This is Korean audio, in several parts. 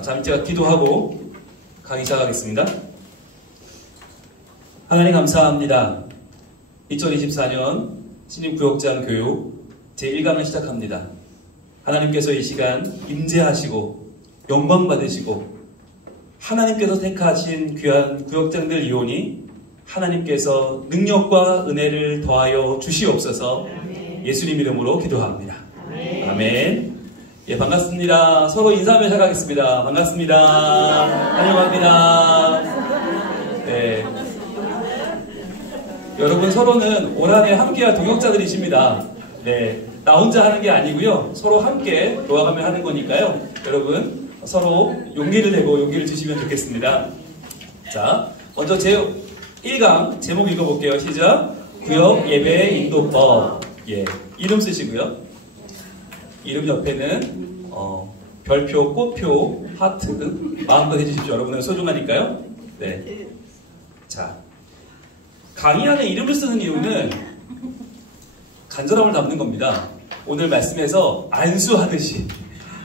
잠시 제가 기도하고 강의 시작하겠습니다. 하나님 감사합니다. 2024년 신임구역장 교육 제1강을 시작합니다. 하나님께서 이 시간 임재하시고 영광 받으시고 하나님께서 택하신 귀한 구역장들 이오니 하나님께서 능력과 은혜를 더하여 주시옵소서. 예수님 이름으로 기도합니다. 아멘. 예, 반갑습니다. 서로 인사하며 시작하겠습니다. 반갑습니다. 환영합니다. 네. 여러분 서로는 올 한 해 함께할 동역자들이십니다. 네. 나 혼자 하는 게 아니고요. 서로 함께 도와가며 하는 거니까요. 여러분 서로 용기를 내고 용기를 주시면 좋겠습니다. 자, 먼저 제 1강 제목 읽어볼게요. 시작. 구역 예배 인도법. 예, 이름 쓰시고요. 이름 옆에는 별표, 꽃표, 하트 마음껏 해주십시오. 여러분은 소중하니까요. 네. 자, 강의 안에 이름을 쓰는 이유는 간절함을 담는 겁니다. 오늘 말씀에서 안수하듯이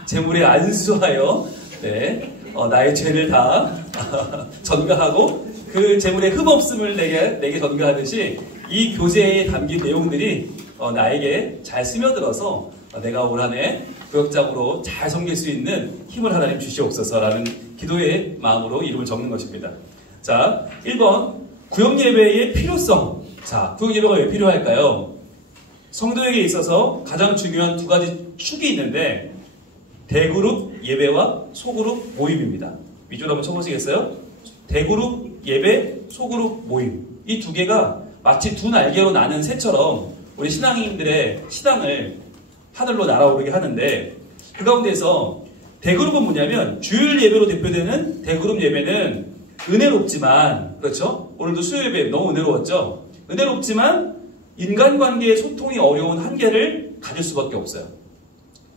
재물에 안수하여 나의 죄를 다 전가하고 그 재물의 흠없음을 내게 전가하듯이 이 교재에 담긴 내용들이 나에게 잘 스며들어서 내가 올 한 해 구역장으로 잘 섬길 수 있는 힘을 하나님 주시옵소서라는 기도의 마음으로 이름을 적는 것입니다. 자, 1번 구역예배의 필요성. 자, 구역예배가 왜 필요할까요? 성도에게 있어서 가장 중요한 두 가지 축이 있는데 대그룹 예배와 소그룹 모임입니다. 위주로 한번 쳐보시겠어요? 대그룹 예배, 소그룹 모임. 이 두 개가 마치 두 날개로 나는 새처럼 우리 신앙인들의 신앙을 하늘로 날아오르게 하는데 그 가운데서 대그룹은 뭐냐면 주일 예배로 대표되는 대그룹 예배는 은혜롭지만, 그렇죠? 오늘도 수요 예배 너무 은혜로웠죠? 은혜롭지만 인간관계의 소통이 어려운 한계를 가질 수밖에 없어요.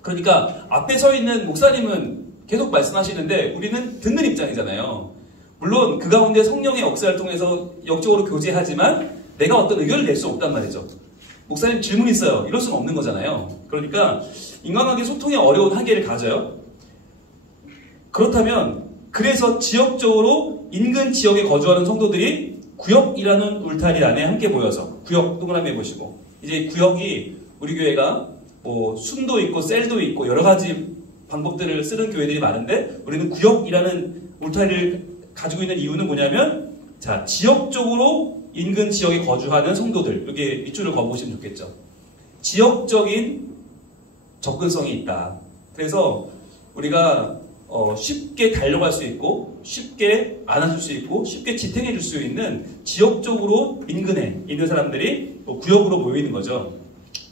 그러니까 앞에 서 있는 목사님은 계속 말씀하시는데 우리는 듣는 입장이잖아요. 물론 그 가운데 성령의 역사를 통해서 역적으로 교제하지만 내가 어떤 의견을 낼 수 없단 말이죠. 목사님 질문 있어요. 이럴 수는 없는 거잖아요. 그러니까 인간관계 소통에 어려운 한계를 가져요. 그렇다면 그래서 지역적으로 인근 지역에 거주하는 성도들이 구역이라는 울타리 안에 함께 모여서 구역 동그라미 해보시고 이제 구역이 우리 교회가 뭐 순도 있고 셀도 있고 여러 가지 방법들을 쓰는 교회들이 많은데 우리는 구역이라는 울타리를 가지고 있는 이유는 뭐냐면 자, 지역적으로 인근 지역에 거주하는 성도들, 여기 밑줄을 그어보시면 좋겠죠. 지역적인 접근성이 있다. 그래서 우리가 쉽게 달려갈 수 있고 쉽게 안아줄 수 있고 쉽게 지탱해 줄 수 있는 지역적으로 인근에 있는 사람들이 구역으로 모이는 거죠.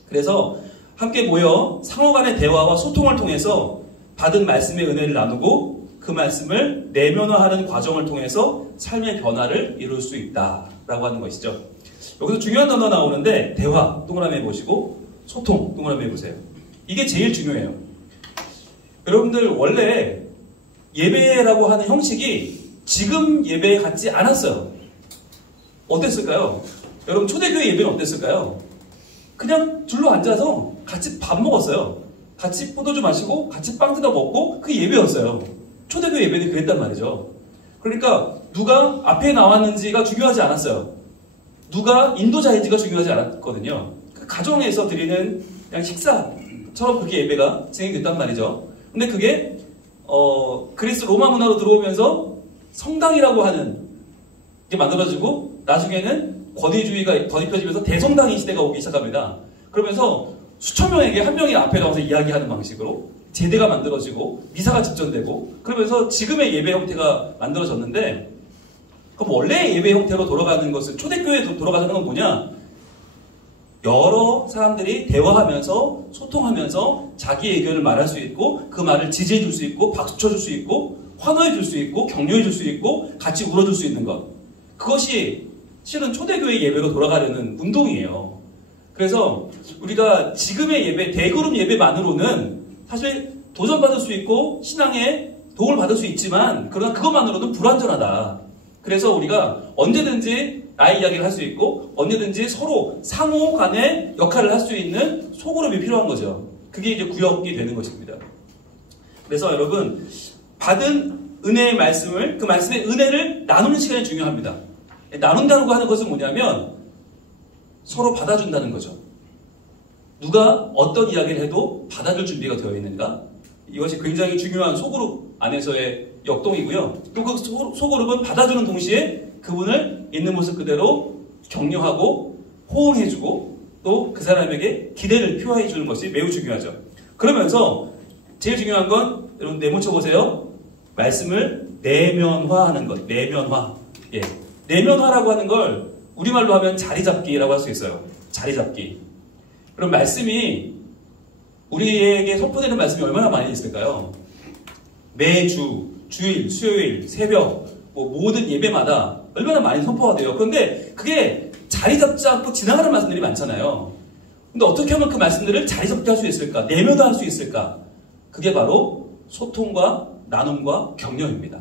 그래서 함께 모여 상호 간의 대화와 소통을 통해서 받은 말씀의 은혜를 나누고 그 말씀을 내면화하는 과정을 통해서 삶의 변화를 이룰 수 있다라고 하는 것이죠. 여기서 중요한 단어 나오는데 대화 동그라미 해보시고 소통 동그라미 해보세요. 이게 제일 중요해요. 여러분들 원래 예배라고 하는 형식이 지금 예배 같지 않았어요. 어땠을까요? 여러분 초대교회 예배는 어땠을까요? 그냥 둘러 앉아서 같이 밥 먹었어요. 같이 포도주 마시고 같이 빵 뜯어 먹고 그게 예배였어요. 초대교회 예배는 그랬단 말이죠. 그러니까 누가 앞에 나왔는지가 중요하지 않았어요. 누가 인도자인지가 중요하지 않았거든요. 그 가정에서 드리는 그냥 식사처럼 그렇게 예배가 진행됐단 말이죠. 근데 그게 그리스 로마 문화로 들어오면서 성당이라고 하는 게 만들어지고 나중에는 권위주의가 더딥혀지면서 대성당의 시대가 오기 시작합니다. 그러면서 수천 명에게 한 명이 앞에 나와서 이야기하는 방식으로 제대가 만들어지고 미사가 집전되고 그러면서 지금의 예배 형태가 만들어졌는데 그럼 원래의 예배 형태로 돌아가는 것은 초대교회에 돌아가는 건 뭐냐? 여러 사람들이 대화하면서 소통하면서 자기의 의견을 말할 수 있고 그 말을 지지해 줄 수 있고 박수 쳐줄 수 있고 환호해 줄 수 있고 격려해 줄 수 있고 같이 울어줄 수 있는 것. 그것이 실은 초대교회 예배로 돌아가려는 운동이에요. 그래서 우리가 지금의 예배, 대그룹 예배만으로는 사실 도전받을 수 있고 신앙에 도움을 받을 수 있지만 그러나 그것만으로는 불완전하다. 그래서 우리가 언제든지 나의 이야기를 할 수 있고 언제든지 서로 상호 간의 역할을 할 수 있는 소그룹이 필요한 거죠. 그게 이제 구역이 되는 것입니다. 그래서 여러분 받은 은혜의 말씀을, 그 말씀의 은혜를 나누는 시간이 중요합니다. 나눈다고 하는 것은 뭐냐면 서로 받아준다는 거죠. 누가 어떤 이야기를 해도 받아줄 준비가 되어 있는가? 이것이 굉장히 중요한 소그룹 안에서의 역동이고요. 또 그 소그룹은 받아주는 동시에 그분을 있는 모습 그대로 격려하고 호응해주고 또 그 사람에게 기대를 표해주는 것이 매우 중요하죠. 그러면서 제일 중요한 건 여러분 메모쳐 보세요. 말씀을 내면화하는 것. 내면화. 예. 내면화라고 하는 걸 우리말로 하면 자리잡기라고 할 수 있어요. 자리잡기. 그럼 말씀이 우리에게 선포되는 말씀이 얼마나 많이 있을까요? 매주, 주일, 수요일, 새벽, 모든 예배마다 얼마나 많이 선포가 돼요. 그런데 그게 자리 잡지 않고 지나가는 말씀들이 많잖아요. 근데 어떻게 하면 그 말씀들을 자리 잡게 할 수 있을까? 내면화할 수 있을까? 그게 바로 소통과 나눔과 격려입니다.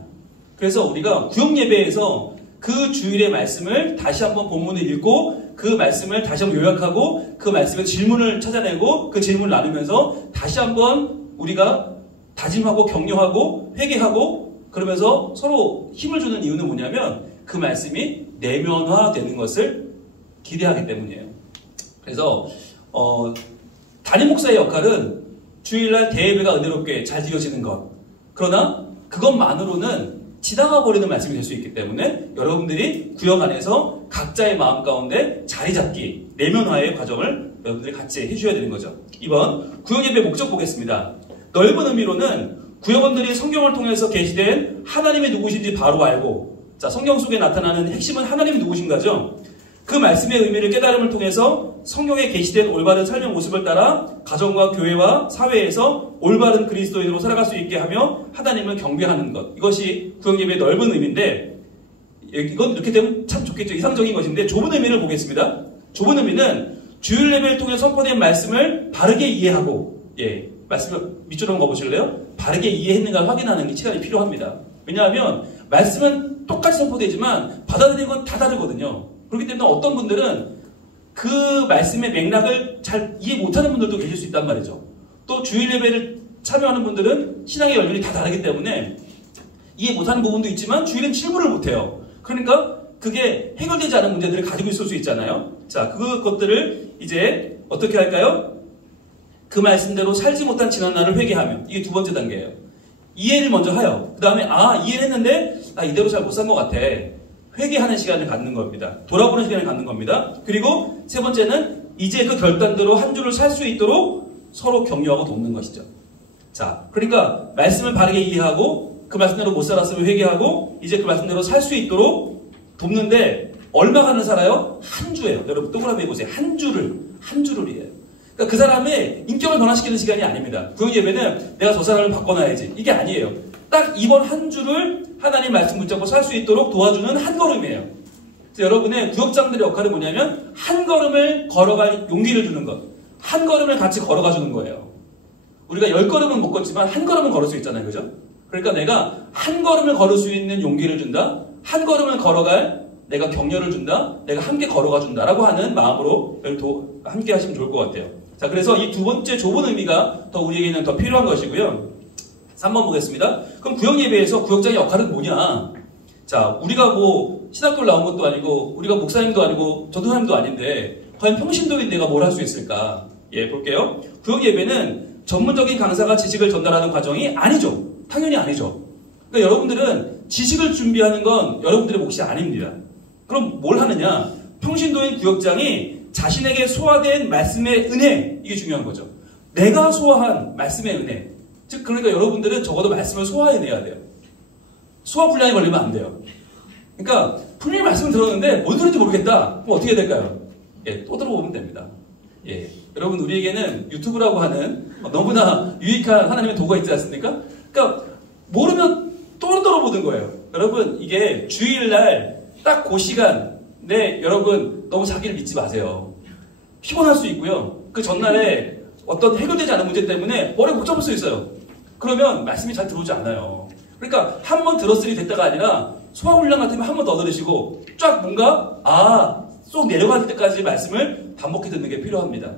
그래서 우리가 구역 예배에서 그 주일의 말씀을 다시 한번 본문을 읽고 그 말씀을 다시 한번 요약하고 그 말씀의 질문을 찾아내고 그 질문을 나누면서 다시 한번 우리가 다짐하고 격려하고 회개하고 그러면서 서로 힘을 주는 이유는 뭐냐면 그 말씀이 내면화되는 것을 기대하기 때문이에요. 그래서 담임 목사의 역할은 주일날 대예배가 은혜롭게 잘 드려지는 것. 그러나 그것만으로는 지나가 버리는 말씀이 될 수 있기 때문에 여러분들이 구역 안에서 각자의 마음 가운데 자리 잡기, 내면화의 과정을 여러분들이 같이 해주셔야 되는 거죠. 이번 구역 예배 목적 보겠습니다. 넓은 의미로는 구역원들이 성경을 통해서 계시된 하나님이 누구신지 바로 알고, 자, 성경 속에 나타나는 핵심은 하나님이 누구신가죠? 그 말씀의 의미를 깨달음을 통해서 성경에 계시된 올바른 삶의 모습을 따라 가정과 교회와 사회에서 올바른 그리스도인으로 살아갈 수 있게 하며 하나님을 경배하는 것. 이것이 구역예배의 넓은 의미인데 이건 이렇게 되면 참 좋겠죠. 이상적인 것인데 좁은 의미를 보겠습니다. 좁은 의미는 주일 예배를 통해 선포된 말씀을 바르게 이해하고 말씀을 밑으로 한번 가보실래요? 바르게 이해했는가 확인하는 시간이 필요합니다. 왜냐하면 말씀은 똑같이 선포되지만 받아들이는 건 다 다르거든요. 그렇기 때문에 어떤 분들은 그 말씀의 맥락을 잘 이해 못하는 분들도 계실 수 있단 말이죠. 또 주일 예배를 참여하는 분들은 신앙의 연륜이 다 다르기 때문에 이해 못하는 부분도 있지만 주일은 질문을 못해요. 그러니까 그게 해결되지 않은 문제들을 가지고 있을 수 있잖아요. 자, 그것들을 이제 어떻게 할까요? 그 말씀대로 살지 못한 지난날을 회개하며, 이게 두 번째 단계예요. 이해를 먼저 하여 그 다음에 이해를 했는데 이대로 잘 못 산 것 같아. 회개하는 시간을 갖는 겁니다. 돌아보는 시간을 갖는 겁니다. 그리고 세 번째는 이제 그 결단대로 한 주를 살 수 있도록 서로 격려하고 돕는 것이죠. 자, 그러니까 말씀을 바르게 이해하고 그 말씀대로 못 살았으면 회개하고 이제 그 말씀대로 살 수 있도록 돕는데 얼마간을 살아요? 한 주예요. 여러분 동그라미 해보세요. 한 주를 이해해요. 그러니까 그 사람의 인격을 변화시키는 시간이 아닙니다. 구역 예배는 내가 저 사람을 바꿔놔야지. 이게 아니에요. 딱 이번 한 주를 하나님 말씀 붙잡고 살 수 있도록 도와주는 한 걸음이에요. 여러분의 구역장들의 역할은 뭐냐면 한 걸음을 걸어갈 용기를 주는 것. 한 걸음을 같이 걸어가 주는 거예요. 우리가 10걸음은 못 걷지만 한 걸음은 걸을 수 있잖아요. 그죠? 그러니까 내가 한 걸음을 걸을 수 있는 용기를 준다. 한 걸음을 걸어갈 내가 격려를 준다. 내가 함께 걸어가 준다라고 하는 마음으로 함께 하시면 좋을 것 같아요. 자, 그래서 이 두 번째 좁은 의미가 더 우리에게는 더 필요한 것이고요. 3번 보겠습니다. 그럼 구역 예배에서 구역장의 역할은 뭐냐? 자, 우리가 신학교를 나온 것도 아니고 우리가 목사님도 아니고 전도사님도 아닌데 과연 평신도인 내가 뭘 할 수 있을까? 볼게요. 구역 예배는 전문적인 강사가 지식을 전달하는 과정이 아니죠. 당연히 아니죠. 그러니까 여러분들은 지식을 준비하는 건 여러분들의 몫이 아닙니다. 그럼 뭘 하느냐? 평신도인 구역장이 자신에게 소화된 말씀의 은혜, 이게 중요한 거죠. 내가 소화한 말씀의 은혜. 즉 그러니까 여러분들은 적어도 말씀을 소화해내야 돼요. 소화불량이 걸리면 안 돼요. 그러니까 분명히 말씀을 들었는데 뭔 소리인지 모르겠다. 그럼 어떻게 해야 될까요? 또 들어보면 됩니다. 여러분 우리에게는 유튜브라고 하는 너무나 유익한 하나님의 도구가 있지 않습니까? 그러니까 모르면 또 들어보는 거예요. 여러분 이게 주일날 딱 그 시간에 여러분 너무 자기를 믿지 마세요. 피곤할 수 있고요. 그 전날에 어떤 해결되지 않은 문제 때문에 머리가 복잡할 수 있어요. 그러면 말씀이 잘 들어오지 않아요. 그러니까 한 번 들었으니 됐다가 아니라 소화훈련 같으면 한 번 더 들으시고 쫙 뭔가 쏙 내려갈 때까지 말씀을 반복해 듣는 게 필요합니다.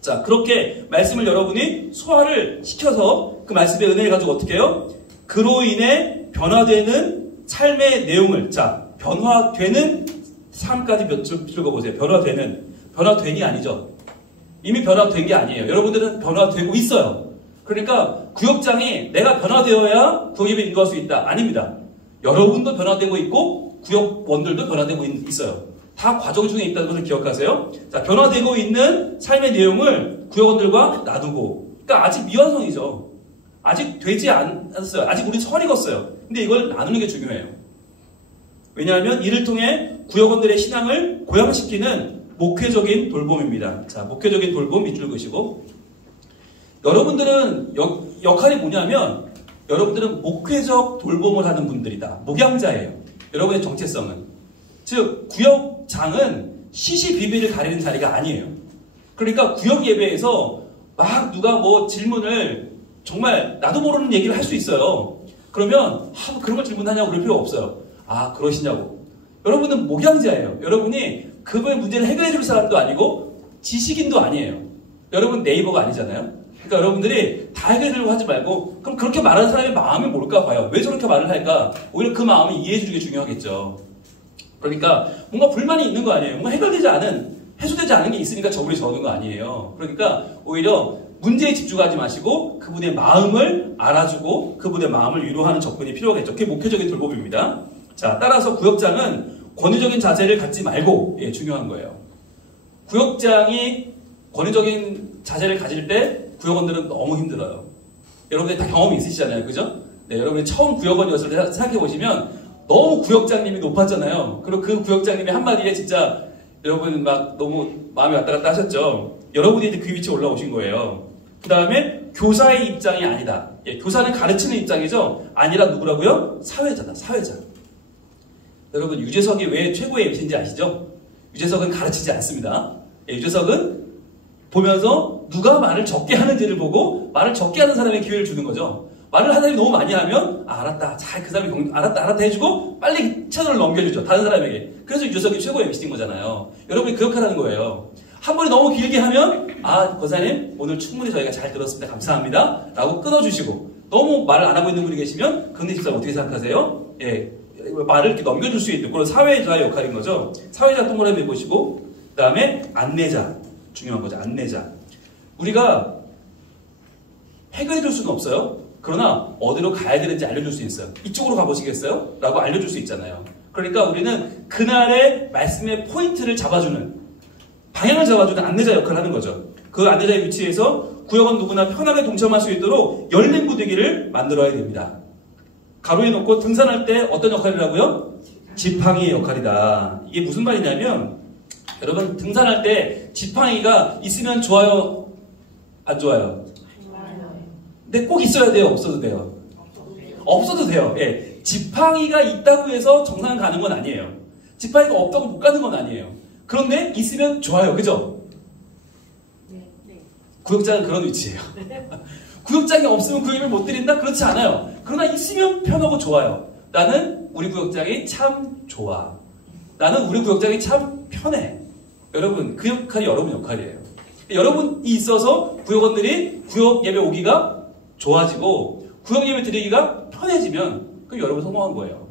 자, 그렇게 말씀을 여러분이 소화를 시켜서 그 말씀의 은혜를 가지고 어떻게 해요? 그로 인해 변화되는 삶의 내용을, 자, 변화되는 삶까지 몇 줄 읽어보세요. 변화된이 아니죠. 이미 변화된 게 아니에요. 여러분들은 변화되고 있어요. 그러니까 구역장이 내가 변화되어야 구역예배 인도할 수 있다. 아닙니다. 여러분도 변화되고 있고 구역원들도 변화되고 있어요. 다 과정 중에 있다는 것을 기억하세요. 자, 변화되고 있는 삶의 내용을 구역원들과 나누고, 그러니까 아직 미완성이죠. 아직 되지 않았어요. 아직 우리 덜 익었어요. 근데 이걸 나누는 게 중요해요. 왜냐하면 이를 통해 구역원들의 신앙을 고양시키는 목회적인 돌봄입니다. 자, 목회적인 돌봄 밑줄 그시고, 여러분들은 역할이 뭐냐면 여러분들은 목회적 돌봄을 하는 분들이다. 목양자예요. 여러분의 정체성은. 즉 구역장은 시시비비를 가리는 자리가 아니에요. 그러니까 구역 예배에서 막 누가 뭐 질문을 정말 나도 모르는 얘기를 할 수 있어요. 그러면 그런 걸 질문하냐고 그럴 필요 없어요. 아, 그러시냐고. 여러분은 목양자예요. 여러분이 그분의 문제를 해결해 줄 사람도 아니고 지식인도 아니에요. 여러분 네이버가 아니잖아요. 그러니까 여러분들이 다 해결하려고 하지 말고, 그럼 그렇게 말하는 사람의 마음이 뭘까 봐요. 왜 저렇게 말을 할까? 오히려 그 마음을 이해해 주는 게 중요하겠죠. 그러니까 뭔가 불만이 있는 거 아니에요. 뭔가 해소되지 않은 게 있으니까 저분이 저러는 거 아니에요. 그러니까 오히려 문제에 집중하지 마시고 그분의 마음을 알아주고 그분의 마음을 위로하는 접근이 필요하겠죠. 그게 목회적인 돌봄입니다. 자, 따라서 구역장은 권위적인 자세를 갖지 말고, 중요한 거예요. 구역장이 권위적인 자세를 가질 때 구역원들은 너무 힘들어요. 여러분들 다 경험이 있으시잖아요. 그죠? 네, 여러분이 처음 구역원이었을 때 생각해보시면 너무 구역장님이 높았잖아요. 그리고 그 구역장님이 한마디에 진짜 여러분 막 너무 마음이 왔다 갔다 하셨죠. 여러분이 이제 그 위치에 올라오신 거예요. 그 다음에 교사의 입장이 아니다. 교사는 가르치는 입장이죠. 아니라 누구라고요? 사회자다. 사회자. 여러분 유재석이 왜 최고의 MC인지 아시죠? 유재석은 가르치지 않습니다. 유재석은 보면서 누가 말을 적게 하는지를 보고 말을 적게 하는 사람에게 기회를 주는 거죠. 말을 하는 사람이 너무 많이 하면 알았다. 잘 그 사람이 알았다 해주고 빨리 채널을 넘겨주죠. 다른 사람에게. 그래서 유재석이 최고의 MC인 거잖아요. 여러분이 그 역할을 하는 거예요. 한 번에 너무 길게 하면 권사님 오늘 충분히 저희가 잘 들었습니다. 감사합니다. 라고 끊어주시고, 너무 말을 안 하고 있는 분이 계시면 그런데 집사님 어떻게 생각하세요? 말을 이렇게 넘겨줄 수 있는 그런 사회자의 역할인 거죠. 사회자 동그라미 해보시고, 그 다음에 안내자. 중요한 거죠. 안내자. 우리가 해결해 줄 수는 없어요. 그러나 어디로 가야 되는지 알려줄 수 있어요. 이쪽으로 가보시겠어요? 라고 알려줄 수 있잖아요. 그러니까 우리는 그날의 말씀의 포인트를 잡아주는, 방향을 잡아주는 안내자 역할을 하는 거죠. 그 안내자의 위치에서 구역원 누구나 편하게 동참할 수 있도록 열린 분위기를 만들어야 됩니다. 가로에 놓고 등산할 때 어떤 역할이라고요? 지팡이의 역할이다. 이게 무슨 말이냐면, 여러분 등산할 때 지팡이가 있으면 좋아요? 안 좋아요? 근데 꼭 있어야 돼요? 없어도 돼요? 없어도 돼요. 지팡이가 있다고 해서 정상 가는 건 아니에요. 지팡이가 없다고 못 가는 건 아니에요. 그런데 있으면 좋아요. 그죠? 구역장은 그런 위치예요. 구역장이 없으면 구역을 못 드린다? 그렇지 않아요. 그러나 있으면 편하고 좋아요. 나는 우리 구역장이 참 좋아. 나는 우리 구역장이 참 편해. 여러분, 그 역할이 여러분 역할이에요. 여러분이 있어서 구역원들이 구역 예배 오기가 좋아지고 구역 예배 드리기가 편해지면 그럼 여러분 성공한 거예요.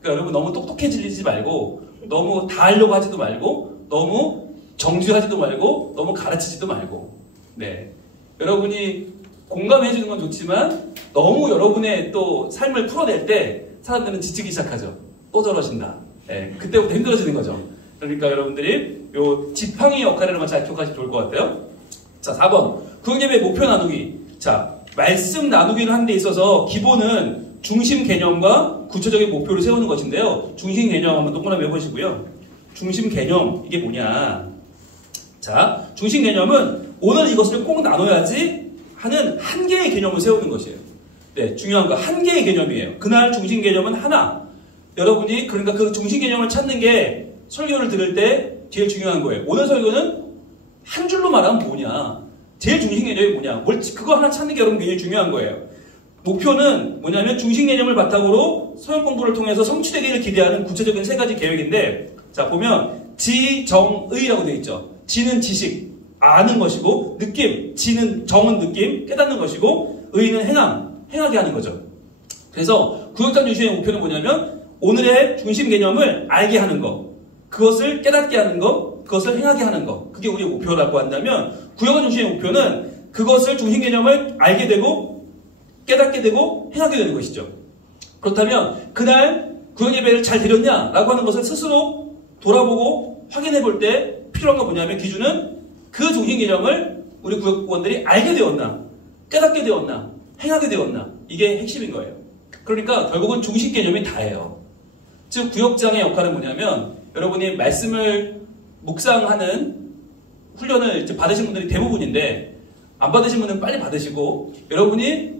그러니까 여러분 너무 똑똑해지지 말고, 너무 다 하려고 하지도 말고, 너무 정죄하지도 말고, 너무 가르치지도 말고. 네, 여러분이 공감해 주는 건 좋지만 너무 여러분의 또 삶을 풀어낼 때 사람들은 지치기 시작하죠. 또 저러신다. 네, 그때부터 힘들어지는 거죠. 그러니까 여러분들이 요 지팡이 역할을 잘 기억하시면 좋을 것 같아요. 자, 4번 구역예배 목표 나누기. 자, 말씀 나누기를 하는 데 있어서 기본은 중심 개념과 구체적인 목표를 세우는 것인데요. 중심 개념 한번 동그라미 해보시고요. 중심 개념, 이게 뭐냐. 자, 중심 개념은 오늘 이것을 꼭 나눠야지 하는 한 개의 개념을 세우는 것이에요. 네, 중요한 거 한 개의 개념이에요. 그날 중심 개념은 하나. 여러분이 그러니까 그 중심 개념을 찾는 게 설교를 들을 때 제일 중요한 거예요. 오늘 설교는 한 줄로 말하면 뭐냐. 제일 중심 개념이 뭐냐. 그거 하나 찾는 게 여러분 굉장히 중요한 거예요. 목표는 뭐냐면 중심 개념을 바탕으로 소형 공부를 통해서 성취되기를 기대하는 구체적인 3가지 계획인데, 자, 보면 지정의라고 되어 있죠. 지는 지식, 아는 것이고, 느낌, 정은 느낌, 깨닫는 것이고, 의는 행하게 하는 거죠. 그래서 구역장 중심의 목표는 뭐냐면 오늘의 중심 개념을 알게 하는 거, 그것을 깨닫게 하는 거, 그것을 행하게 하는 거, 그게 우리의 목표라고 한다면 구역장 중심의 목표는 그것을 중심 개념을 알게 되고 깨닫게 되고 행하게 되는 것이죠. 그렇다면 그날 구역 예배를 잘 드렸냐라고 하는 것을 스스로 돌아보고 확인해 볼 때 필요한 건 뭐냐면 기준은 그 중심 개념을 우리 구역원들이 알게 되었나, 깨닫게 되었나, 행하게 되었나, 이게 핵심인 거예요. 그러니까 결국은 중심 개념이 다예요. 즉 구역장의 역할은 뭐냐면 여러분이 말씀을 묵상하는 훈련을 이제 받으신 분들이 대부분인데 안 받으신 분은 빨리 받으시고 여러분이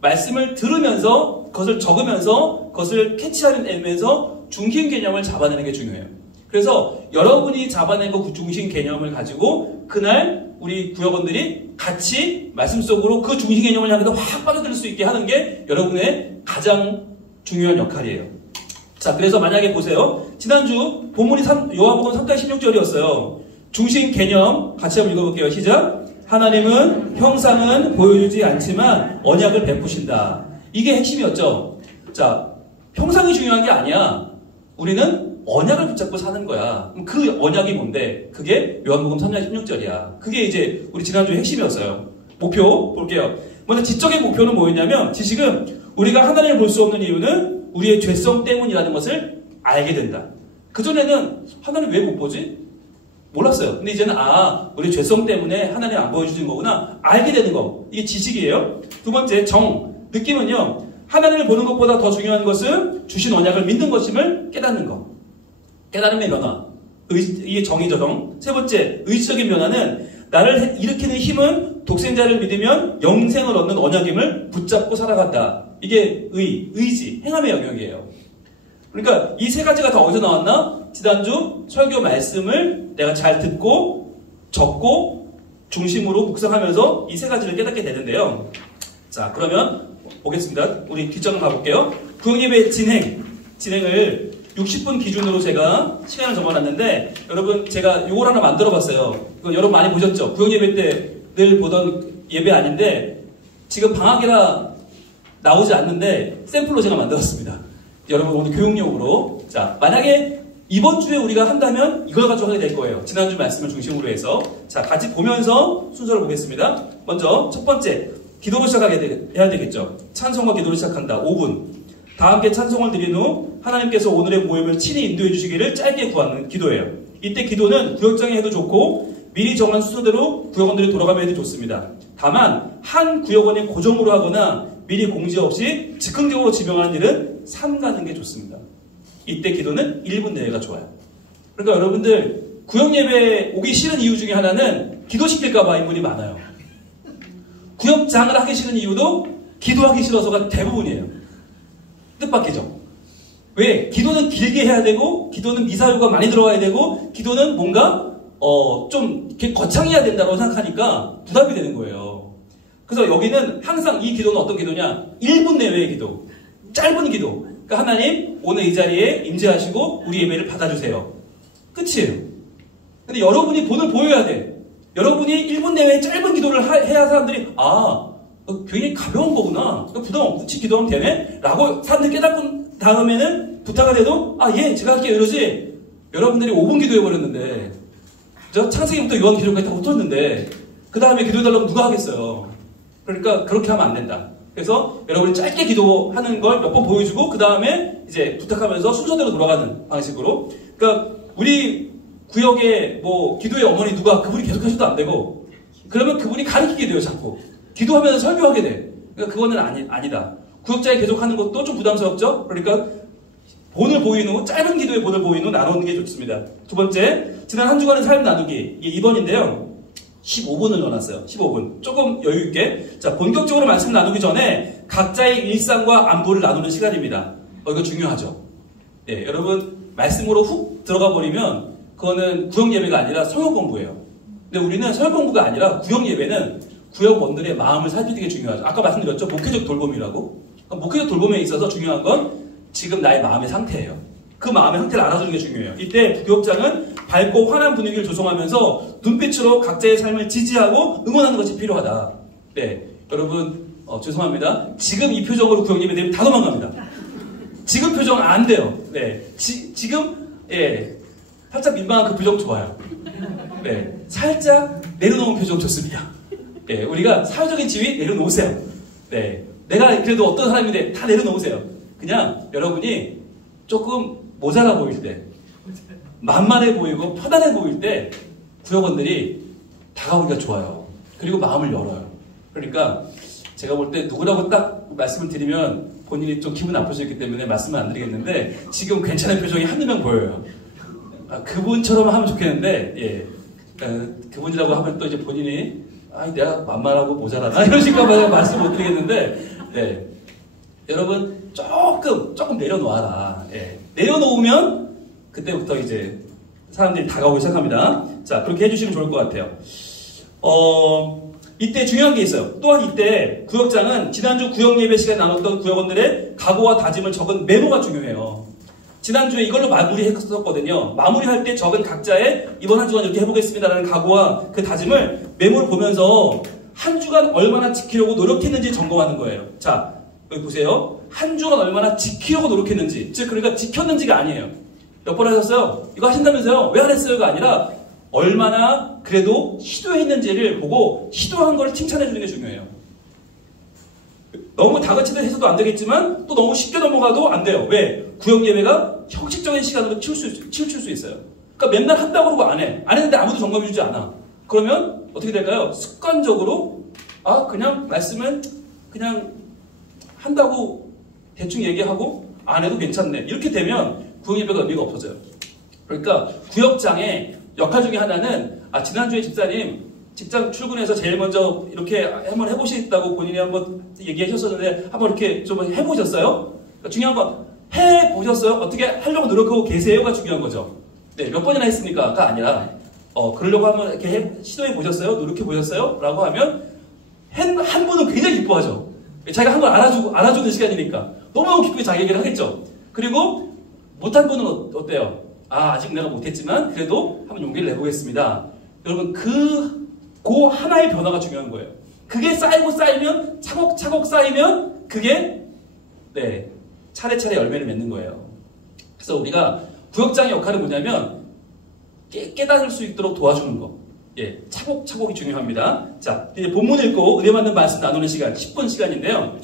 말씀을 들으면서 그것을 적으면서 그것을 캐치하면서 중심 개념을 잡아내는 게 중요해요. 그래서 여러분이 잡아낸 그 중심 개념을 가지고 그날 우리 구역원들이 같이 말씀 속으로 그 중심 개념을 향해서 확 빠져들 수 있게 하는 게 여러분의 가장 중요한 역할이에요. 자, 그래서 만약에 보세요. 지난주 본문이 요한복음 3장 16절이었어요. 중심 개념 같이 한번 읽어볼게요. 시작. 하나님은 형상은 보여주지 않지만 언약을 베푸신다. 이게 핵심이었죠. 자, 형상이 중요한 게 아니야. 우리는 언약을 붙잡고 사는 거야. 그럼 그 언약이 뭔데? 그게 요한복음 3장 16절이야. 그게 이제 우리 지난주의 핵심이었어요. 목표 볼게요. 먼저 지적인 목표는 뭐였냐면 지식은 우리가 하나님을 볼 수 없는 이유는 우리의 죄성 때문이라는 것을 알게 된다. 그전에는 하나님 왜 못 보지? 몰랐어요. 근데 이제는 우리 죄성 때문에 하나님 안 보여주는 거구나. 알게 되는 거. 이게 지식이에요. 두 번째 정. 느낌은요. 하나님을 보는 것보다 더 중요한 것은 주신 언약을 믿는 것임을 깨닫는 거. 깨달음의 변화. 이게 정의죠, 정. 세 번째 의지적인 변화는 나를 일으키는 힘은 독생자를 믿으면 영생을 얻는 언약임을 붙잡고 살아간다. 이게 의지, 행함의 영역이에요. 그러니까 이 세 가지가 다 어디서 나왔나? 지난주 설교 말씀을 내가 잘 듣고 적고 중심으로 묵상하면서 이 세 가지를 깨닫게 되는데요. 자, 그러면 보겠습니다. 우리 뒷장 가볼게요. 구역예배 진행을 60분 기준으로 제가 시간을 적어놨는데 여러분 제가 요걸 하나 만들어봤어요. 이거 여러분 많이 보셨죠? 구역예배 때 늘 보던 예배 아닌데 지금 방학이라 나오지 않는데 샘플로 제가 만들었습니다. 여러분 오늘 교육용으로. 자, 만약에 이번 주에 우리가 한다면 이걸 가지고 하게 될 거예요. 지난주 말씀을 중심으로 해서. 자, 같이 보면서 순서를 보겠습니다. 먼저 첫 번째 기도로 해야 되겠죠. 찬송과 기도를 시작한다. 5분. 다 함께 찬송을 드린 후 하나님께서 오늘의 모임을 친히 인도해 주시기를 짧게 구하는 기도예요. 이때 기도는 구역장에 해도 좋고 미리 정한 순서대로 구역원들이 돌아가면 해도 좋습니다. 다만 한 구역원이 고정으로 하거나 미리 공지 없이 즉흥적으로 지명하는 일은 삼가는 게 좋습니다. 이때 기도는 1분 내외가 좋아요. 그러니까 여러분들 구역예배 오기 싫은 이유 중에 하나는 기도시킬까봐 인물이 많아요. 구역장을 하기 싫은 이유도 기도하기 싫어서가 대부분이에요. 뜻밖이죠. 왜? 기도는 길게 해야 되고 기도는 미사료가 많이 들어가야 되고 기도는 뭔가 좀 이렇게 거창해야 된다고 생각하니까 부담이 되는 거예요. 그래서 여기는 항상 이 기도는 어떤 기도냐? 1분 내외의 기도. 짧은 기도. 그러니까 하나님 오늘 이 자리에 임재하시고 우리 예배를 받아주세요. 끝이에요. 근데 여러분이 본을 보여야 돼. 여러분이 1분 내외의 짧은 기도를 해야 사람들이 굉장히 가벼운 거구나. 부담 없이 기도하면 되네? 라고 사람들이 깨닫고 다음에는 부탁을 해도 예 제가 할게요 이러지. 여러분들이 5분 기도해버렸는데 창세기부터 요한 기도까지 다 못했는데 그 다음에 기도해달라고 누가 하겠어요. 그러니까 그렇게 하면 안 된다. 그래서 여러분이 짧게 기도하는 걸 몇 번 보여주고 그 다음에 이제 부탁하면서 순서대로 돌아가는 방식으로. 그러니까 우리 구역에 기도의 어머니 누가 그분이 계속 하셔도 안 되고 그러면 그분이 가르치게 돼요. 자꾸 기도하면서 설교하게 돼. 그러니까 그거는 아니다. 구역자에 계속 하는 것도 좀 부담스럽죠. 그러니까 본을 보인 후 짧은 기도의 본을 보인 후 나누는 게 좋습니다. 두 번째 지난 한 주간의 삶 나누기 이게 2번인데요 15분을 넣어놨어요. 15분 조금 여유있게. 자, 본격적으로 말씀 나누기 전에 각자의 일상과 안부를 나누는 시간입니다. 이거 중요하죠. 네, 여러분 말씀으로 훅 들어가 버리면 그거는 구역 예배가 아니라 성역 공부예요. 근데 우리는 성역 공부가 아니라 구역 예배는 구역원들의 마음을 살피는 게 중요하죠. 아까 말씀드렸죠. 목회적 돌봄이라고. 목회적 돌봄에 있어서 중요한 건 지금 나의 마음의 상태예요. 그 마음의 상태를 알아주는 게 중요해요. 이때 구역장은 밝고 환한 분위기를 조성하면서 눈빛으로 각자의 삶을 지지하고 응원하는 것이 필요하다. 네, 여러분 죄송합니다. 지금 이 표정으로 구역 예배 되면 다 도망갑니다. 지금 표정 안 돼요. 네. 지금, 예. 살짝 민망한 그 표정 좋아요. 네. 살짝 내려놓은 표정 좋습니다. 예. 우리가 사회적인 지위 내려놓으세요. 네. 내가 그래도 어떤 사람인데 다 내려놓으세요. 그냥 여러분이 조금 모자라 보일 때, 만만해 보이고 편안해 보일 때 구역원들이 다가오기가 좋아요. 그리고 마음을 열어요. 그러니까 제가 볼 때 누구라고 딱 말씀을 드리면 본인이 좀 기분 나쁘셨기 때문에 말씀을 안 드리겠는데 지금 괜찮은 표정이 한두 명 보여요. 그분처럼 하면 좋겠는데 예. 그분이라고 하면 또 이제 본인이 내가 만만하고 모자라나 이런 식으로 말씀 못 드리겠는데 네. 여러분 조금 내려놓아라. 예. 내려놓으면 그때부터 이제 사람들이 다가오기 시작합니다. 자, 그렇게 해주시면 좋을 것 같아요. 이때 중요한 게 있어요. 또한 이때 구역장은 지난주 구역 예배 시간에 나눴던 구역원들의 각오와 다짐을 적은 메모가 중요해요. 지난주에 이걸로 마무리했었거든요. 마무리할 때 적은 각자의 이번 한 주간 이렇게 해보겠습니다라는 각오와 그 다짐을 메모를 보면서 한 주간 얼마나 지키려고 노력했는지 점검하는 거예요. 자, 여기 보세요. 한 주간 얼마나 지키려고 노력했는지. 즉, 그러니까 지켰는지가 아니에요. 몇 번 하셨어요? 이거 하신다면서요? 왜 안 했어요가 아니라 얼마나 그래도 시도했는지를 보고 시도한 걸 칭찬해 주는 게 중요해요. 너무 다그치듯 해서도 안 되겠지만 또 너무 쉽게 넘어가도 안 돼요. 왜? 구역 예배가 형식적인 시간으로 치우칠 수 있어요. 그러니까 맨날 한다고 그러고 안 해. 안 했는데 아무도 점검해 주지 않아. 그러면 어떻게 될까요? 습관적으로 그냥 말씀은 그냥 한다고 대충 얘기하고 안 해도 괜찮네. 이렇게 되면 구역 예배가 의미가 없어져요. 그러니까 구역장의 역할 중에 하나는 지난주에 집사님 직장 출근해서 제일 먼저 이렇게 한번 해보시겠다고 본인이 한번 얘기하셨었는데 한번 이렇게 좀 해보셨어요? 그러니까 중요한 건 해보셨어요? 어떻게 하려고 노력하고 계세요가 중요한 거죠. 네, 몇 번이나 했습니까?가 아니라 그러려고 한번 이렇게 시도해 보셨어요? 노력해 보셨어요? 라고 하면 한 분은 굉장히 기뻐하죠. 자기가 한 걸 알아주는 시간이니까 너무너무 기쁘게 자기 얘기를 하겠죠. 그리고 못한 분은 어때요? 아직 내가 못했지만 그래도 한번 용기를 내보겠습니다. 여러분 그 하나의 변화가 중요한 거예요. 그게 쌓이면 차곡차곡 쌓이면 그게 차례차례 열매를 맺는 거예요. 그래서 우리가 구역장의 역할은 뭐냐면 깨달을 수 있도록 도와주는 거. 예, 차곡차곡이 중요합니다. 자, 이제 본문 읽고 은혜 받는 말씀 나누는 시간 10분 시간인데요.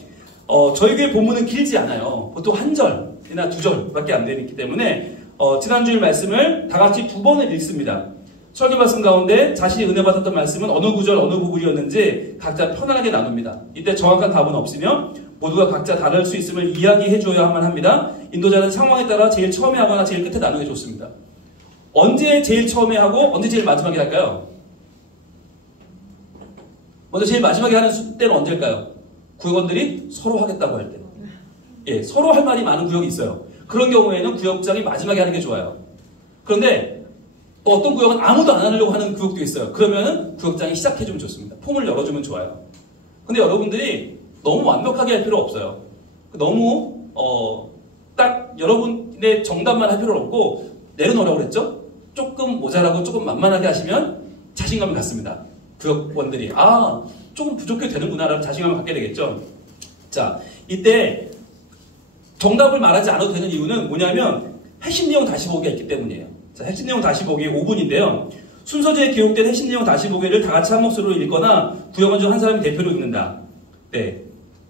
저희 교회 본문은 길지 않아요. 보통 한 절이나 두 절밖에 안 되기 때문에 지난주일 말씀을 다 같이 두 번을 읽습니다. 설교 말씀 가운데 자신이 은혜 받았던 말씀은 어느 구절 어느 부분이었는지 각자 편안하게 나눕니다. 이때 정확한 답은 없으며 모두가 각자 다를 수 있음을 이야기해 줘야만 합니다. 인도자는 상황에 따라 제일 처음에 하거나 제일 끝에 나누는 게 좋습니다. 언제 제일 처음에 하고 언제 제일 마지막에 할까요? 먼저 제일 마지막에 하는 때는 언제일까요? 구역원들이 서로 하겠다고 할 때. 예, 서로 할 말이 많은 구역이 있어요. 그런 경우에는 구역장이 마지막에 하는 게 좋아요. 그런데 또 어떤 구역은 아무도 안 하려고 하는 구역도 있어요. 그러면은 구역장이 시작해주면 좋습니다. 폼을 열어주면 좋아요. 근데 여러분들이 너무 완벽하게 할 필요 없어요. 너무 딱 여러분의 정답만 할 필요 없고 내려놓으라고 그랬죠? 조금 모자라고 조금 만만하게 하시면 자신감을 갖습니다. 구역원들이 조금 부족해도 되는구나 라는 자신감을 갖게 되겠죠. 자, 이때 정답을 말하지 않아도 되는 이유는 뭐냐면 핵심 내용 다시 보기가 있기 때문이에요. 자, 핵심 내용 다시 보기 5분인데요. 순서지에 기록된 핵심 내용 다시 보기를 다 같이 한 목소리로 읽거나 구역원 중 한 사람이 대표로 읽는다. 네.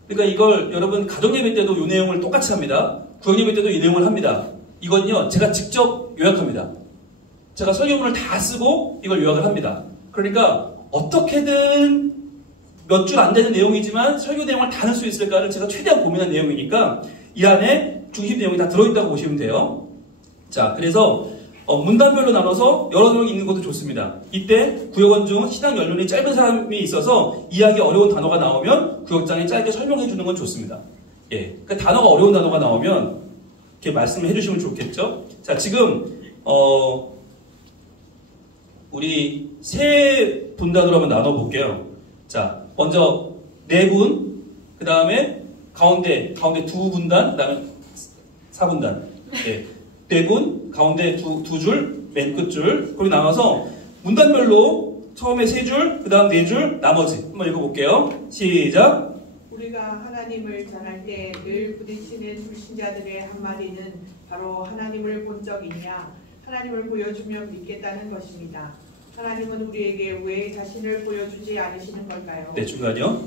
그러니까 이걸 여러분 가정예배 때도 이 내용을 똑같이 합니다. 구역예배 때도 이 내용을 합니다. 이건요 제가 직접 요약합니다. 제가 설교문을 다 쓰고 이걸 요약을 합니다. 그러니까 어떻게든 몇 줄 안 되는 내용이지만 설교 내용을 다 넣을 수 있을까를 제가 최대한 고민한 내용이니까 이 안에 중심 내용이 다 들어있다고 보시면 돼요. 자, 그래서 문단별로 나눠서 여러 명이 읽는 것도 좋습니다. 이때 구역원 중 신앙 연륜이 짧은 사람이 있어서 이해하기 어려운 단어가 나오면 구역장에 짧게 설명해 주는 건 좋습니다. 예, 그 단어가 어려운 단어가 나오면 이렇게 말씀을 해주시면 좋겠죠. 자, 지금 우리 세 분단으로 한번 나눠볼게요. 자, 먼저 네 분, 그 다음에 가운데 두 분단, 그 다음에 4분단. 예, 네 분, 가운데 두 줄, 맨 끝줄. 그리고 나눠서 문단별로 처음에 세 줄, 그 다음 네 줄, 나머지. 한번 읽어볼게요. 시작. 우리가 하나님을 전할 때 늘 부딪히는 불신자들의 한마디는 바로 하나님을 본 적이냐, 하나님을 보여주며 믿겠다는 것입니다. 하나님은 우리에게 왜 자신을 보여주지 않으시는 걸까요? 네, 중간이요.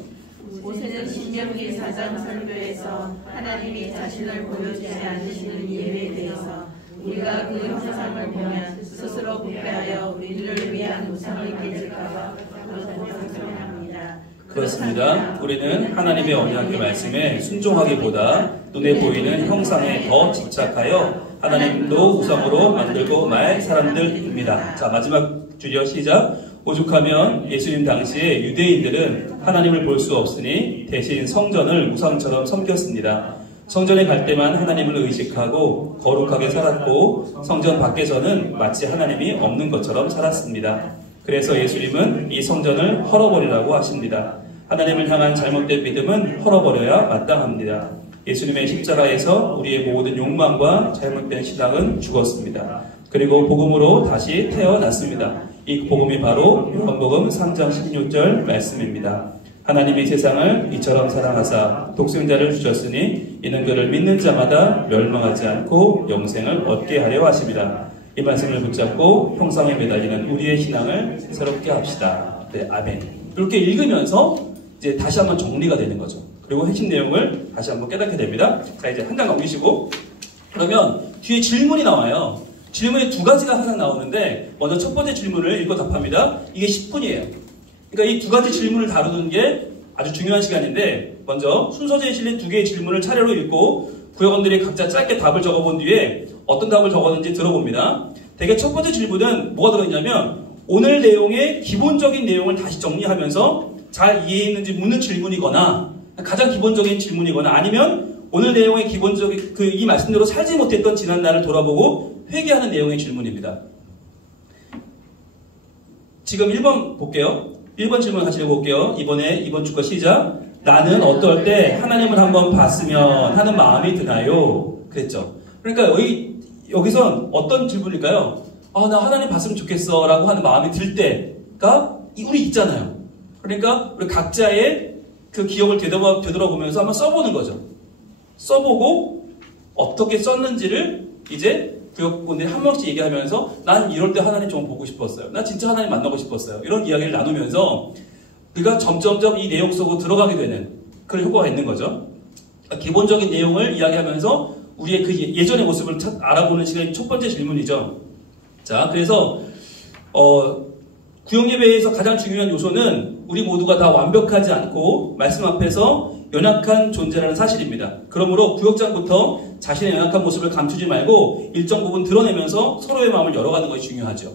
모세는 신명기 4장 설교에서 하나님이 자신을 보여주지 않으시는 이유에 대해서 우리가 그 형상을 보면 스스로 부패하여 우리를 위한 우상을 깨질까봐 그렇다고 설명합니다. 그렇습니다. 우리는 하나님의 언약의 말씀에 순종하기보다 눈에 보이는 형상에 더 집착하여 하나님도 우상으로 만들고 말 사람들입니다. 자, 마지막 줄이요. 시작. 오죽하면 예수님 당시에 유대인들은 하나님을 볼 수 없으니 대신 성전을 우상처럼 섬겼습니다. 성전에 갈 때만 하나님을 의식하고 거룩하게 살았고 성전 밖에서는 마치 하나님이 없는 것처럼 살았습니다. 그래서 예수님은 이 성전을 헐어버리라고 하십니다. 하나님을 향한 잘못된 믿음은 헐어버려야 마땅합니다. 예수님의 십자가에서 우리의 모든 욕망과 잘못된 신앙은 죽었습니다. 그리고 복음으로 다시 태어났습니다. 이 복음이 바로 요한복음 3장 16절 말씀입니다. 하나님이 세상을 이처럼 사랑하사 독생자를 주셨으니 이는 그를 믿는 자마다 멸망하지 않고 영생을 얻게 하려 하십니다. 이 말씀을 붙잡고 형상에 매달리는 우리의 신앙을 새롭게 합시다. 네, 아멘. 이렇게 읽으면서 이제 다시 한번 정리가 되는 거죠. 그리고 핵심 내용을 다시 한번 깨닫게 됩니다. 자, 이제 한 장 넘기시고, 그러면 뒤에 질문이 나와요. 질문이 두 가지가 항상 나오는데, 먼저 첫 번째 질문을 읽고 답합니다. 이게 10분이에요. 그러니까 이 두 가지 질문을 다루는 게 아주 중요한 시간인데, 먼저 순서대에 실린 두 개의 질문을 차례로 읽고 구역원들이 각자 짧게 답을 적어본 뒤에 어떤 답을 적었는지 들어봅니다. 대개 첫 번째 질문은 뭐가 들어있냐면 오늘 내용의 기본적인 내용을 다시 정리하면서 잘 이해했는지 묻는 질문이거나 가장 기본적인 질문이거나 아니면 오늘 내용의 기본적인 이 말씀대로 살지 못했던 지난 날을 돌아보고 회개하는 내용의 질문입니다. 지금 1번 볼게요. 1번 질문 다시 읽어볼게요. 이번 주거 시작. 나는 어떨 때 하나님을 한번 봤으면 하는 마음이 드나요? 그랬죠. 그러니까 여기선 어떤 질문일까요? 아, 나 하나님 봤으면 좋겠어 라고 하는 마음이 들 때가 우리 있잖아요. 그러니까 우리 각자의 그 기억을 되돌아보면서 한번 써보는 거죠. 써보고 어떻게 썼는지를 이제 구역분들이 한 번씩 얘기하면서 난 이럴 때 하나님 좀 보고 싶었어요. 나 진짜 하나님 만나고 싶었어요. 이런 이야기를 나누면서 우리가 점점점 이 내용 속으로 들어가게 되는 그런 효과가 있는 거죠. 기본적인 내용을 이야기하면서 우리의 그 예전의 모습을 알아보는 시간이 첫 번째 질문이죠. 자, 그래서 구역예배에서 가장 중요한 요소는 우리 모두가 다 완벽하지 않고 말씀 앞에서 연약한 존재라는 사실입니다. 그러므로 구역장부터 자신의 연약한 모습을 감추지 말고 일정 부분 드러내면서 서로의 마음을 열어가는 것이 중요하죠.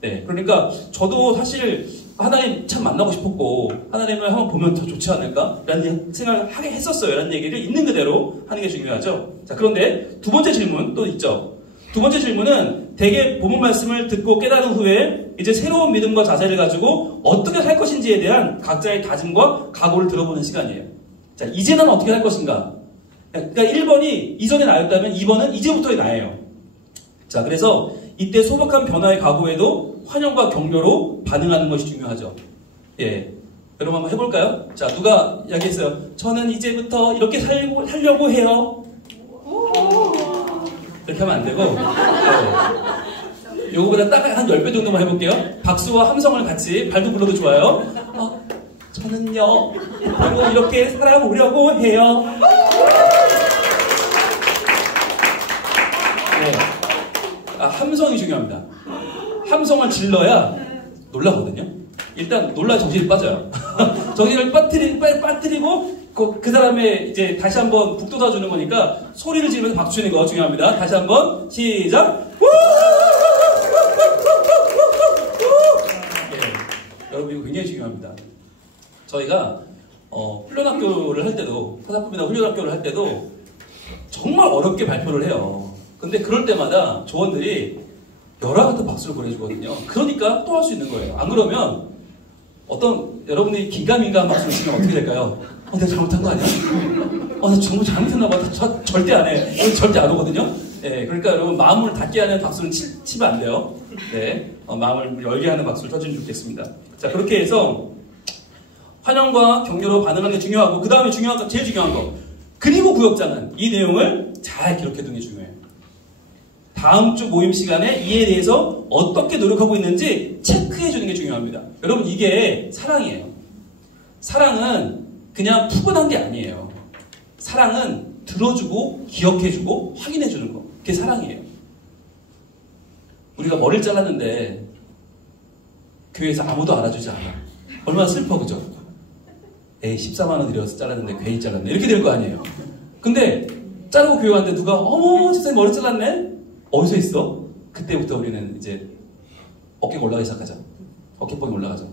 네, 그러니까 저도 사실 하나님 참 만나고 싶었고 하나님을 한번 보면 더 좋지 않을까? 라는 생각을 하게 했었어요. 라는 얘기를 있는 그대로 하는 게 중요하죠. 자, 그런데 두 번째 질문 또 있죠. 두 번째 질문은 대개 본문 말씀을 듣고 깨달은 후에 이제 새로운 믿음과 자세를 가지고 어떻게 살 것인지에 대한 각자의 다짐과 각오를 들어보는 시간이에요. 자, 이제 난 어떻게 할 것인가? 그러니까 1번이 이전에 나였다면 2번은 이제부터의 나예요. 자, 그래서 이때 소박한 변화의 각오에도 환영과 격려로 반응하는 것이 중요하죠. 예. 여러분 한번 해볼까요? 자, 누가 이야기했어요? 저는 이제부터 이렇게 살려고 해요. 이렇게 하면 안 되고, 네. 요거보다 딱 한 10배 정도만 해볼게요. 박수와 함성을 같이 발도 불러도 좋아요. 저는요, 그리고 이렇게 살아보려고 해요. 네. 함성이 중요합니다. 함성을 질러야 놀라거든요. 일단 놀라 정신이 빠져요. 정신을 빠뜨리고 그 사람의 이제 다시 한번 북돋아주는 거니까 소리를 지르면서 박수 치는 거 중요합니다. 다시 한번 시작. 네. 여러분 이거 굉장히 중요합니다. 저희가 훈련학교를 할 때도 화사품이나 훈련학교를 할 때도 정말 어렵게 발표를 해요. 근데 그럴 때마다 조원들이 여러 같은 박수를 보내주거든요. 그러니까 또 할 수 있는 거예요. 안 그러면 여러분들이 기가민가한 박수를 치면 어떻게 될까요? 내가 잘못한 거 아니야? 나 정말 잘못했나 봐. 절대 안 해. 이건 절대 안 오거든요. 네, 그러니까 여러분 마음을 닫게 하는 박수는 치면 안 돼요. 네, 마음을 열게 하는 박수를 쳐주면 좋겠습니다. 자, 그렇게 해서 환영과 격려로 반응하는 게 중요하고 그 다음에 제일 중요한 거. 그리고 구역장은 이 내용을 잘 기록해두는 게 중요해요. 다음 주 모임 시간에 이에 대해서 어떻게 노력하고 있는지 체크해주는 게 중요합니다. 여러분 이게 사랑이에요. 사랑은 그냥 푸근한 게 아니에요. 사랑은 들어주고 기억해주고 확인해주는 거. 그게 사랑이에요. 우리가 머리를 잘랐는데 교회에서 아무도 알아주지 않아. 얼마나 슬퍼, 그죠? 에이 14만원 들여서 잘랐는데 괜히 잘랐네. 이렇게 될 거 아니에요. 근데 자르고 교회 갔는데 누가 어머 집사님 머리 잘랐네? 어디서 있어? 그때부터 우리는 이제 어깨가 올라가기 시작하죠. 어깨뽕이 올라가죠.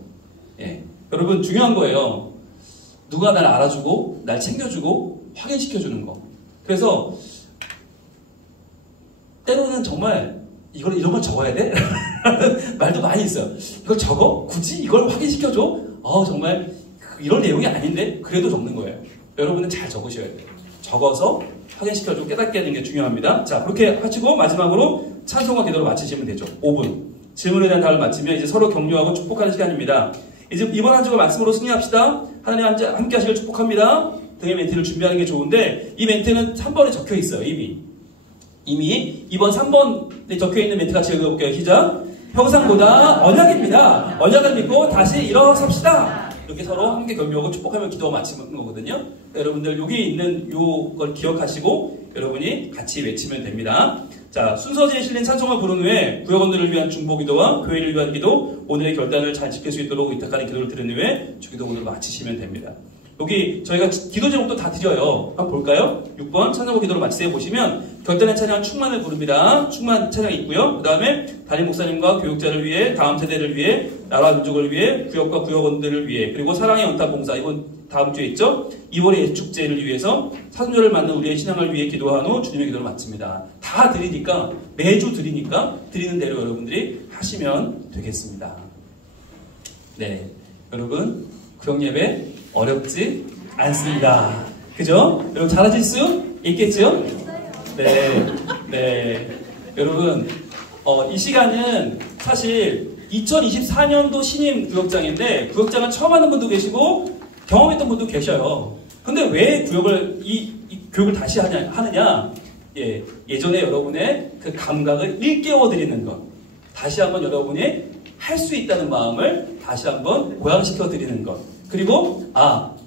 예. 여러분 중요한 거예요. 누가 날 알아주고 날 챙겨주고 확인시켜주는 거. 그래서 때로는 정말 이런 걸 적어야 돼? 말도 많이 있어요. 이걸 적어? 굳이 이걸 확인시켜줘? 정말 이런 내용이 아닌데 그래도 적는 거예요. 여러분은 잘 적으셔야 돼요. 적어서 확인시켜주고 깨닫게 하는 게 중요합니다. 자, 그렇게 하시고 마지막으로 찬송과 기도로 마치시면 되죠. 5분. 질문에 대한 답을 마치면 이제 서로 격려하고 축복하는 시간입니다. 이제 이번 한 주간 말씀으로 승리합시다. 하나님 함께 하시길 축복합니다. 등의 멘트를 준비하는 게 좋은데 이 멘트는 3번에 적혀 있어요. 이미 이번 3번에 적혀 있는 멘트 같이 읽어볼게요. 시작. 평상보다 언약입니다. 언약을 믿고 다시 일어섭시다. 이렇게 서로 함께 격려하고 축복하며 기도가 마치는 거거든요. 그러니까 여러분들 여기 있는 요걸 기억하시고 여러분이 같이 외치면 됩니다. 자, 순서지에 실린 찬송을 부른 후에 구역원들을 위한 중보기도와 교회를 위한 기도, 오늘의 결단을 잘 지킬 수 있도록 위탁하는 기도를 드린 후에 주기도 오늘 마치시면 됩니다. 여기 저희가 기도 제목도 다 드려요. 한번 볼까요? 6번 찬양과 기도로 마치세요 보시면 결단의 찬양 충만을 부릅니다. 충만 찬양이 있고요. 그 다음에 담임 목사님과 교육자를 위해, 다음 세대를 위해, 나라 민족을 위해, 구역과 구역원들을 위해, 그리고 사랑의 연탄 봉사, 이건 다음 주에 있죠. 2월의 예축제를 위해서 사순절을 맞는 우리의 신앙을 위해 기도한 후 주님의 기도를 마칩니다. 다 드리니까, 매주 드리니까 드리는 대로 여러분들이 하시면 되겠습니다. 네, 여러분 구역예배 어렵지 않습니다. 그죠? 여러분 잘하실 수 있겠죠? 네. 여러분, 이 시간은 사실 2024년도 신임 구역장인데, 구역장을 처음 하는 분도 계시고, 경험했던 분도 계셔요. 근데 왜 이 교육을 다시 하느냐? 예전에 여러분의 그 감각을 일깨워 드리는 것. 다시 한번 여러분이 할 수 있다는 마음을 다시 한번 고양시켜 드리는 것. 그리고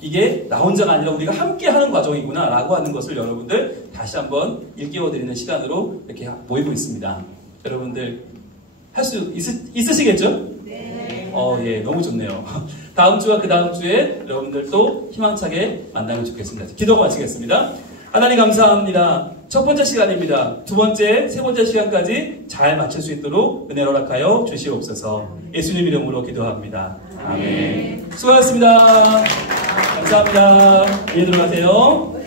이게 나 혼자가 아니라 우리가 함께 하는 과정이구나 라고 하는 것을 여러분들 다시 한번 일깨워 드리는 시간으로 이렇게 모이고 있습니다. 여러분들 할 수 있으시겠죠? 네. 예, 너무 좋네요. 다음 주와 그 다음 주에 여러분들 또 희망차게 만나면 좋겠습니다. 기도가 마치겠습니다. 하나님 감사합니다. 첫 번째 시간입니다. 두 번째, 세 번째 시간까지 잘 마칠 수 있도록 은혜로 허락하여 주시옵소서. 예수님 이름으로 기도합니다. 아멘. 수고하셨습니다. 감사합니다. 안녕히 들어가세요.